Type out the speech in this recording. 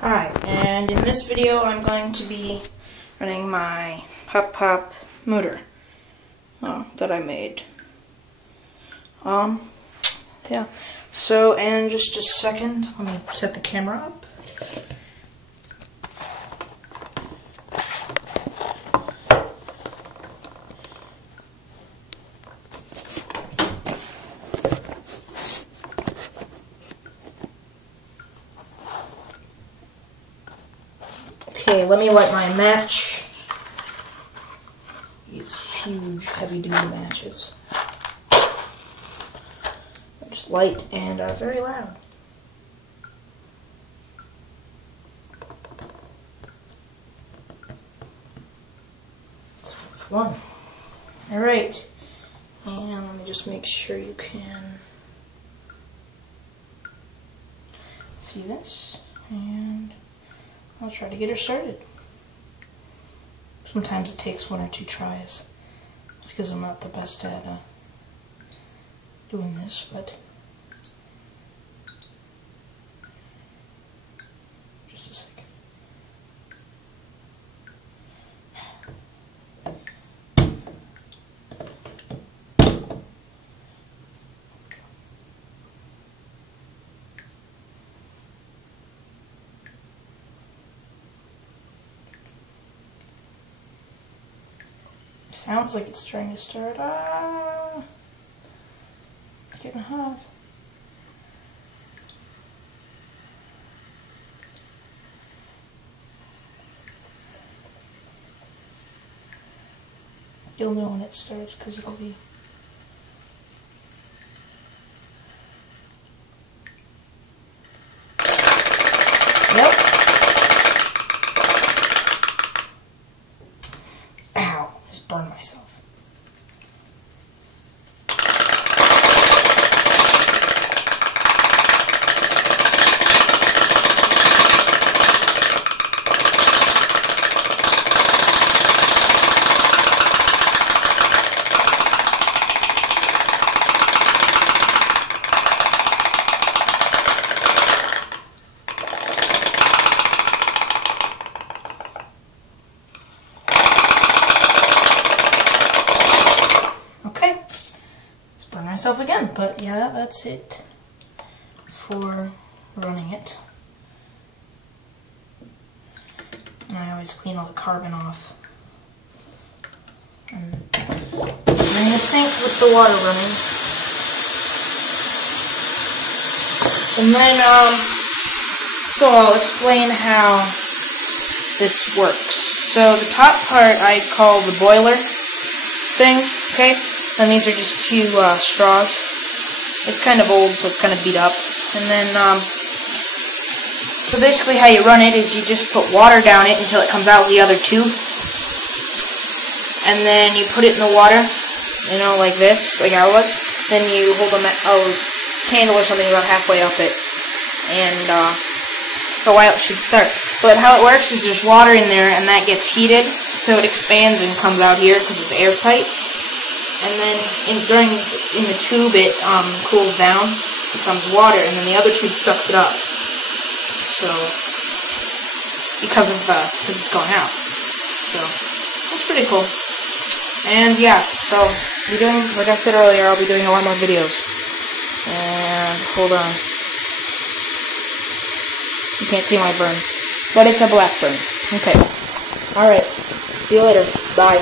Hi, and in this video I'm going to be running my Hop Hop motor that I made. Yeah. So, in just a second, let me set the camera up. Okay, let me light my match. These huge, heavy-duty matches. They're just light and are very loud. It's fourth one. Alright, and let me just make sure you can see this, and I'll try to get her started. Sometimes it takes one or two tries. It's because I'm not the best at doing this, but just a second. Sounds like it's trying to start. It's getting hot. You'll know when it starts because it'll be. Nope. Ow. Just burned myself. Myself again, but yeah, that's it for running it. And I always clean all the carbon off. And in the sink with the water running. And then, so I'll explain how this works. So the top part I call the boiler thing, okay? And these are just two straws. It's kind of old, so it's kind of beat up. And then, so basically how you run it is you just put water down it until it comes out the other two. And then you put it in the water, you know, like this, like I was. Then you hold a candle or something about halfway up it. And for a while it should start. But how it works is there's water in there, and that gets heated, so it expands and comes out here because it's airtight. And then in the tube it cools down, becomes water, and then the other tube sucks it up. So because it's going out. So that's pretty cool. And yeah, so like I said earlier, I'll be doing a lot more videos. And hold on, you can't see my burn, but it's a black burn. Okay. All right. See you later. Bye.